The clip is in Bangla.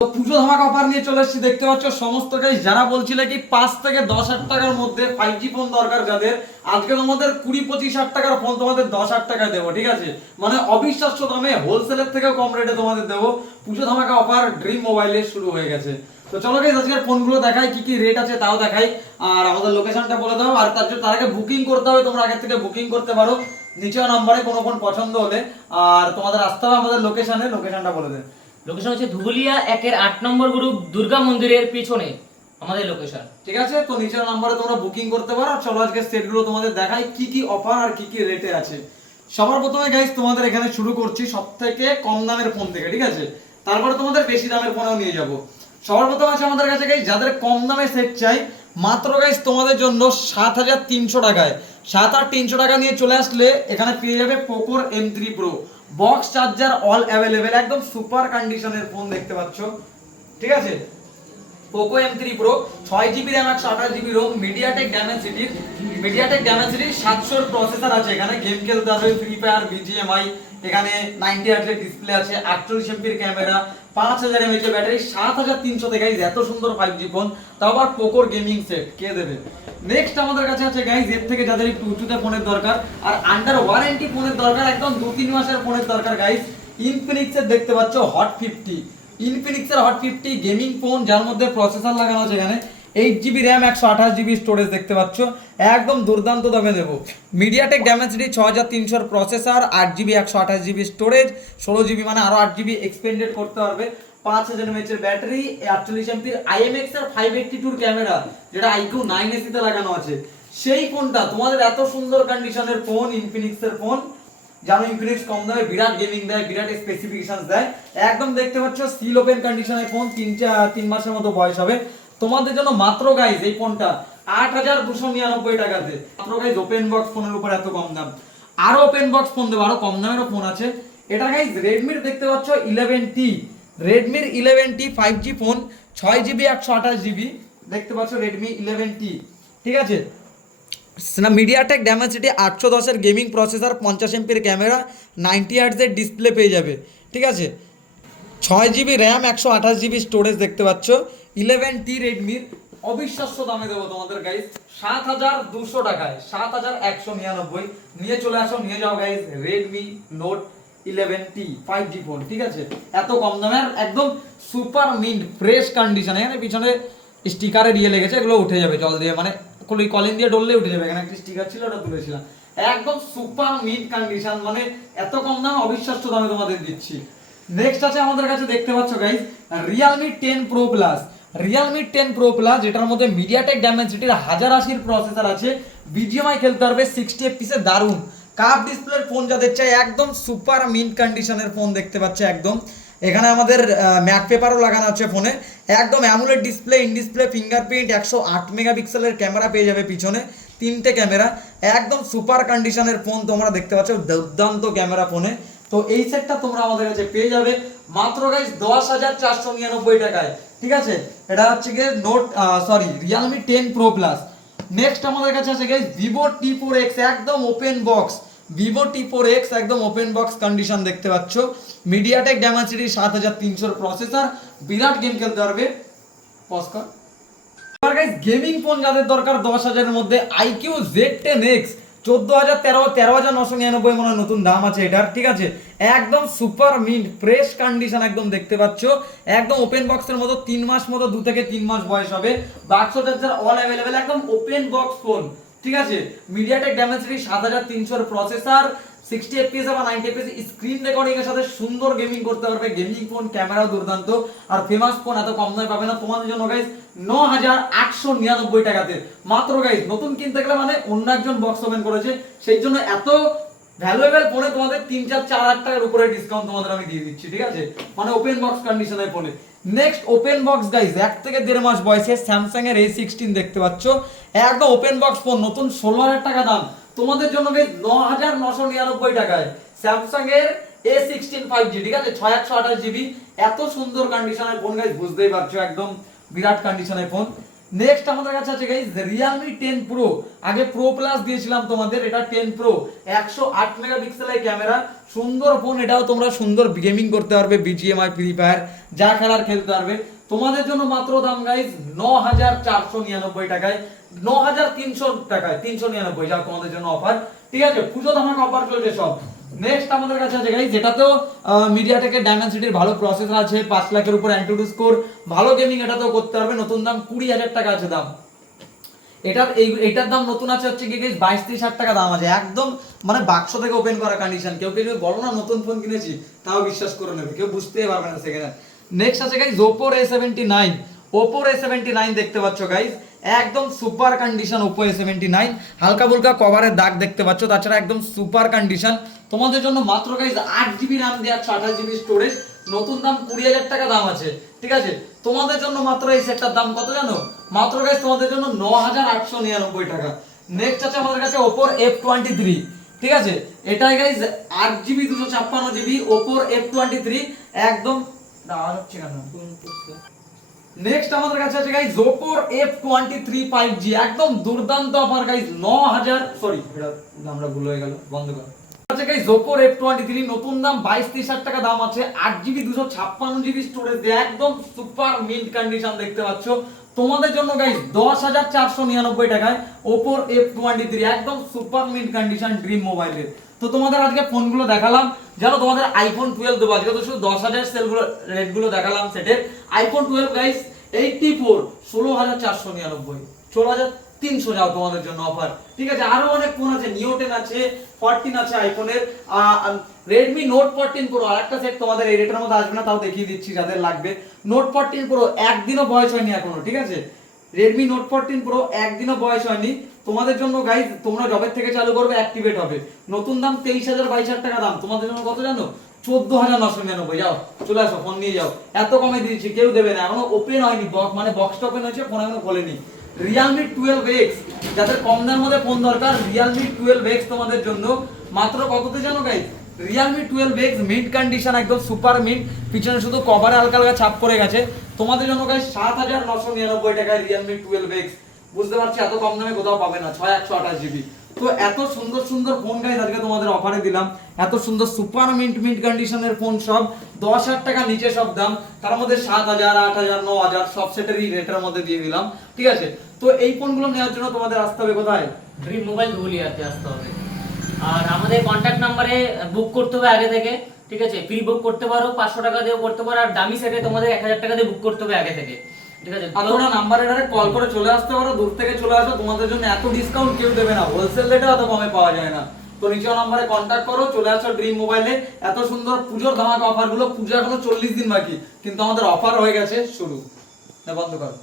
পুজো ধামাকা অফার নিয়ে চলে এসেছি, দেখতে পাচ্ছ সমস্ত গাইস যারা বলছিলে কি পাঁচ থেকে দশ হাজার টাকার মধ্যে ফাইভ জি ফোন দরকার যাদের আজকে তোমাদের কুড়ি পঁচিশ হাজার টাকার ফোন তোমাদের দশ হাজার টাকায় দেবো, ঠিক আছে? মানে অবিশ্বাস্য দামে হোলসেলের থেকেও কম রেটে তোমাদের দেবো। পুজো ধামাকা অফার ড্রিম মোবাইলে শুরু হয়ে গেছে। তো চলো গাইস আজকের ফোনগুলো দেখাই, কি কি রেট আছে তাও দেখাই। আর আমাদের লোকেশনটা বলে দাও, আর তার জন্য তার আগে বুকিং করতে হবে, তোমরা আগে থেকে বুকিং করতে পারো। নিচে নম্বরে কোনো ফোন পছন্দ হলে। আর তোমাদের আসতে হবে আমাদের লোকেশনে লোকেশনটা বলে দেয় লোকেশন হচ্ছে ধুবুলিয়া একের আট নম্বর গ্রুপ দুর্গা মন্দিরের পিছনে, আমাদের লোকেশন ঠিক আছে? তো নিচের নাম্বারে তোমরা বুকিং করতে পারো। চলো আজকে সেটগুলো তোমাদের দেখাই, কি কি অফার আর কি কি রেটে আছে। সবার প্রথমে গাইস তোমাদের এখানে শুরু করছি সব থেকে কম দামের ফোন থেকে, ঠিক আছে? তারপরে তোমাদের বেশি দামের ফোনেও নিয়ে যাব। সবার প্রথম আছে আমাদের কাছে গাইস যাদের কম দামে সেট চাই, মাত্র গাইস তোমাদের জন্য সাত হাজার তিনশো টাকায়। সাত আর তিনশো টাকা নিয়ে চলে আসলে এখানে পেয়ে যাবে পোকোর M three Pro box charger all available একদম সুপার কন্ডিশনের ফোন দেখতে পাচ্ছ। ঠিক আছে? পোকো এম থ্রি প্রো ছয় জিবি র্যাম একশো আঠাশ জিবি রোম মিডিয়াটেক ড্যামেসিটির মিডিয়াটেক ড্যামেসিটির সাতশোর প্রসেসর আছে এখানে। গেম খেলতে হবে ফ্রি ফায়ার বিজিএমআই এখানে নাইনটি হার্টের ডিসপ্লে আছে, আটচল্লিশ এমপির ক্যামেরা, পাঁচ হাজার এমএচ ব্যাটারি, সাত হাজার তিনশো এত সুন্দর ফাইভ জি ফোন তাও আবার পোকোর গেমিং সেট কে দেবে? নেক্সট আমাদের কাছে আছে গাইজ এর থেকে যাদের একটু উঁচুতে ফোনের দরকার, আর আন্ডার ওয়ারেন্টি ফোনের দরকার, একদম দু তিন মাসের ফোনের দরকার গাইজ ইনফিনিক্সের দেখতে পাচ্ছ হট ফিফটি ইনফিনিক্সের হট ফিফটি গেমিং ফোন যার মধ্যে প্রসেসর লাগানো আছে এখানে এইট জিবি র্যাম একশো আঠাশ জিবি স্টোরেজ দেখতে পাচ্ছ। একদম দুর্দান্ত দামে দেবো। মিডিয়াটেক ড্যামেসিটি ছ হাজার তিনশোর প্রসেসর আট জিবি একশো আঠাশ জিবি স্টোরেজ ষোলো জিবি মানে আরও আট জিবি এক্সপেন্ডেড করতে পারবে। পাঁচ হাজার এর ব্যাটারি আটচল্লিশ এমপির আইএমএক্স এর ফাইভ এইটটি টুর ক্যামেরা যেটা আইকিউ নাইন এসিতে লাগানো আছে। সেই ফোনটা তোমাদের এত সুন্দর কন্ডিশনের ফোন ইনফিনিক্সের ফোন জানো ইনফিনিক্স কম দামে বিরাট গেমিং দেয়, বিরাট স্পেসিফিকেশন দেয়। একদম দেখতে পাচ্ছ সিল ওপেন কন্ডিশনের ফোন তিন তিন মাসের মতো বয়স হবে। তোমাদের জন্য মাত্র গাইজ এই ফোনটা আট হাজার দুশো নিরানব্বই টাকাতে। মাত্র গাইজ ওপেন বক্স ফোনের উপর এত কম দাম। আরও ওপেন বক্স ফোন দেবো, আরও কম দামেরও ফোন আছে। এটা গাইজ রেডমির দেখতে পাচ্ছ eleven T রেডমির eleven T five G phone ছয় জিবি একশো আঠাশ জিবি দেখতে পাচ্ছ রেডমি ইলেভেন টি ঠিক আছে? না মিডিয়াটেক ড্যামাসিটি আটশো দশের গেমিং প্রসেসর পঞ্চাশ এমপির ক্যামেরা নাইনটি হার্টসের ডিসপ্লে পেয়ে যাবে। ঠিক আছে? ছয় জিবি র্যাম, একশো আঠাশ জিবি স্টোরেজ দেখতে পাচ্ছ। ইলেভেন টি রেডমির অবিশ্বাস্য দামে দেবো তোমাদের গাইজ সাত হাজার দুশো টাকায়, সাত হাজার একশো নিরানব্বই। নিয়ে চলে আসো, নিয়ে যাও guys Redmi Note eleven T five G phone ঠিক আছে? এত কম দামের, একদম সুপার মিন্ট ফ্রেশ কন্ডিশন এখানে পিছনে স্টিকারে দিয়ে লেগেছে, এগুলো উঠে যাবে, জল দিয়ে। মানে কলি কলিন দিয়ে ডললে উঠে যাবে। এখানে একটা স্টিকার ছিল, ওটা তুলেছিলাম। একদম সুপার মিন্ট কন্ডিশন মানে এত কম দামে, অবিশ্বাস্য দামে তোমাদের দিচ্ছি। নেক্সট আছে আমাদের কাছে দেখতে পাচ্ছ guys Realme ten Pro plus Realme ten Pro plus যেটার মধ্যে মিডিয়াটেক ডায়মেনসিটির হাজার আশির প্রসেসর আছে। বিজিএমআই খেলতে পারবে সিক্সটি এফপিসে দারুণ। কাপ ডিসপ্লের ফোন যাদের চাই, একদম সুপার মিন্ট কন্ডিশনের ফোন দেখতে পাচ্ছে একদম। এখানে আমাদের ম্যাট পেপারও লাগানো আছে ফোনে একদম AMOLED display in display fingerprint একশো আট মেগাপিক্সেলের ক্যামেরা পেয়ে যাবে পিছনে। তিনটে ক্যামেরা একদম সুপার কন্ডিশনের ফোন তোমরা দেখতে পাচ্ছ, দুর্দান্ত ক্যামেরা ফোনে তো এই সেটটা তোমরা আমাদের কাছে পেয়ে যাবে। মাত্র গাইজ দশ হাজার চারশো নিরানব্বই টাকায়। ঠিক আছে? এটা হচ্ছে গিয়ে Note sorry Realme ten Pro plus next আমাদের কাছে আছে guys Vivo T four X একদম open box Vivo T four X একদম ওপেন বক্স কন্ডিশন দেখতে পাচ্ছ। মিডিয়াটেক ড্যামাসিটি সাত হাজার তিনশোর প্রসেসর বিরাট গেম খেলতে পারবে। পস্কর গেমিং ফোন যাদের দরকার দশ হাজারের মধ্যে আইকিউ জেড টেন এক্স চোদ্দ হাজার তেরো তেরো হাজার নশো নিরানব্বই মনে হয় নতুন দাম আছে এটার, ঠিক আছে? একদম সুপার মিন্ট, ফ্রেশ কন্ডিশন একদম দেখতে পাচ্ছ। একদম ওপেন বক্সের মতো তিন মাস মতো, দু থেকে তিন মাস বয়স হবে। বাক্স চার্জার অল অ্যাভেলেবেল একদম ওপেন বক্স ফোন ঠিক আছে? মিডিয়াটেক ড্যামেসিটি সাত হাজার তিনশোর প্রসেসর সিক্সটি এফপিএস বা নাইনটি এফপিএস স্ক্রিন রেকর্ডিং এর সাথে সুন্দর গেমিং করতে পারবে। গেমিং ফোন ক্যামেরাও দুর্দান্ত। আর ফেমাস ফোন এত কম দামে পাবে না। তোমাদের জন্য গাইজ ন হাজার নিরানব্বই টাকাতে। মাত্র গাইজ নতুন কিনতে গেলে মানে অন্য একজন বক্স ওপেন করেছে। সেই জন্য এত ভ্যালুয়েবল ফোনে তোমাদের তিন চার চার হাজার টাকার উপরে ডিসকাউন্ট তোমাদের আমি দিয়ে দিচ্ছি, ঠিক আছে? মানে ওপেন বক্স কন্ডিশনের ফোনে নেক্সট ওপেন বক্স গাইজ এক থেকে দেড় মাস বয়সে স্যামসাং এর এ সিক্সটিন দেখতে পাচ্ছ। একদম ওপেন বক্স ফোন নতুন ষোলো হাজার টাকা দাম। তোমাদের জন্য গাইজ ন হাজার নশো নিরানব্বই টাকায় স্যামসাং এর এ সিক্সটিন ফাইভ জি ঠিক আছে? ছয় একশো আঠাশ জিবি এত সুন্দর কন্ডিশনের ফোন গাইজ বুঝতেই পারছ, একদম বিরাট কন্ডিশনের ফোন নেক্সট আমাদের কাছে আছে গাইস Realme 10 Pro আগে Pro Plus দিয়েছিলাম তোমাদের, এটা টেন 10 Pro 108 মেগাপিক্সেলের ক্যামেরা সুন্দর ফোন এটাও তোমরা সুন্দর গেমিং করতে পারবে বিজিএমআই ফ্রি ফায়ার যা খেলার খেলতে পারবে। তোমাদের জন্য মাত্র দাম গাইস 9499 টাকায় 9300 টাকায় 399 যা তোমাদের জন্য অফার ঠিক আছে, পুজো ধামাকা অফার চলছে সব। নেক্সট আমাদের কাছে আছে ডায়মেনসিটির ভালো প্রসেসর আছে, পাঁচ লাখের উপর স্কোর ভালো গেমিং করতে পারবে, নতুন দাম কুড়ি হাজার টাকা আছে দাম। এটার এই, এটার দাম নতুন আছে হচ্ছে গাইস বাইশ তিরিশ হাজার টাকা দাম আছে। একদম মানে বাক্স থেকে ওপেন করা কন্ডিশন কেউ কেউ বলো না, নতুন ফোন কিনেছি, তাও বিশ্বাস করে নেবে। কেউ বুঝতেই পারবে না সেখানে নেক্সট আছে guys Oppo A seventy nine Oppo A seventy nine দেখতে পাচ্ছ গাইস একদম super condition Oppo A seventy nine হালকা ফুলকা কভারের দাগ দেখতে পাচ্ছ। তাছাড়া একদম সুপার কন্ডিশন তোমাদের জন্য মাত্র গাইস আট জিবি র্যাম দেওয়া আছে, আঠাশ জিবি স্টোরেজ নতুন দাম কুড়ি হাজার টাকা দাম আছে। ঠিক আছে? তোমাদের জন্য মাত্র এই সেটটার দাম কত জানো? মাত্র গাইস তোমাদের জন্য ন হাজার আটশো নিরানব্বই টাকা। নেক্সট আছে আমাদের কাছে ওপোর এফ টোয়েন্টি থ্রি ঠিক আছে? এটাই গাইস আট জিবি দুশো ছাপ্পান্ন জিবি ওপোর এফ টোয়েন্টি থ্রি একদম নেক্সট আমাদের কাছে আছে গাইস Oppo F23 5G একদম দুর্দান্ত অফার গাইস 9000 সরি এটা আমরা ভুল হয়ে গেল, বন্ধ করো। আছে গাইস Oppo F23 নতুন দাম 22 30 হাজার টাকা, দাম আছে 8GB 256GB স্টোরেজ দিয়ে, একদম সুপার মিন্ট কন্ডিশন দেখতে পাচ্ছ। তোমাদের জন্য গাইস 10499 টাকায় Oppo F23 একদম সুপার মিন্ট কন্ডিশন ড্রিম মোবাইলের তো তোমাদের আজকে ফোনগুলো দেখালাম। জানো, তোমাদের আইফোন টুয়েলভ দেবো। আজকে তো শুধু দশ হাজার সেলগুলো রেটগুলো দেখালাম সেটের। IPhone twelve guys eighty four ষোলো হাজার চারশো নিরানব্বই। ষোলো হাজার তিনশো যাও তোমাদের জন্য অফার ঠিক আছে, আরও অনেক ফোন আছে। নিও টেন আছে ফোরটিন আছে আইফোনের রেডমি নোট ফোরটিন প্রো আর একটা সেট তোমাদের এই রেটের মধ্যে আসবে না, তাও দেখিয়ে দিচ্ছি যাদের লাগবে। নোট ফোরটিন প্রো একদিনও বয়স হয়নি এখনও, ঠিক আছে? রেডমি নোট ফোরটিন প্রো একদিনও বয়স হয়নি। তোমাদের জন্য গাইজ তোমরা জবের থেকে চালু করবে অ্যাক্টিভেট হবে। নতুন দাম তেইশ হাজার, বাইশ হাজার টাকা দাম। তোমাদের জন্য কত জানো? চোদ্দ হাজার নশো নিরানব্বই। যাও, চলে আসো ফোন নিয়ে যাও। এত কমে দিয়েছি, কেউ দেবে না। এখনও ওপেন হয়নি বক্স মানে বক্সটা ওপেন হয়েছে ফোন এখনও খোলেনি। রিয়ালমি টুয়েলভ এক্স যাদের কম দামের মধ্যে ফোন দরকার রিয়ালমি টুয়েলভ এক্স তোমাদের জন্য। মাত্র কততে জানো guys Realme twelve X mint condition একদম সুপার মিন্ট পিছনে শুধু কভারে হালকা হালকা ছাপ পড়ে গেছে। তোমাদের জন্য গাইজ সাত হাজার নশো নিরানব্বই টাকায় রিয়ালমি টুয়েলভ এক্স বুঝতে পারছি, এত কম দামে কোথাও পাবে না, ছয় একশো আঠাশ জিবি তো এত সুন্দর সুন্দর ফোন গাইজ আজকে তোমাদের অফারে দিলাম। এত সুন্দর সুপার মিন্ট মিন্ট কন্ডিশনের ফোন সব। দশ হাজার টাকা নিচে সব দাম। তার মধ্যে সাত হাজার, আট হাজার ন হাজার সব সেটেরই রেটের মধ্যে দিয়ে দিলাম। ঠিক আছে? তো এই ফোনগুলো নেওয়ার জন্য তোমাদের আসতে হবে কোথায়? ড্রিম মোবাইল ধুলিয়াতে আসতে হবে। আর আমাদের কন্ট্যাক্ট নাম্বারে বুক করতে হবে আগে থেকে, ঠিক আছে? প্রি বুক করতে পারো, পাঁচশো টাকা দিয়েও করতে পারো, আর দামি সেটে তোমাদের এক হাজার টাকা দিয়ে বুক করতে হবে আগে থেকে, ঠিক আছে? তোমরা নাম্বারে ডাইরেক্ট কল করে চলে আসতে পারো, দূর থেকে চলে আসো, তোমাদের জন্য এত ডিসকাউন্ট কেউ দেবে না হোলসেল রেটে অত কমে পাওয়া যায় না। তো নিচে নাম্বারে কন্ট্যাক্ট করো, চলে আসো ড্রিম মোবাইলে এত সুন্দর পুজোর ধামাকা অফারগুলো পুজো এখনও চল্লিশ দিন বাকি, কিন্তু আমাদের অফার হয়ে গেছে শুরু। বন্ধ করো।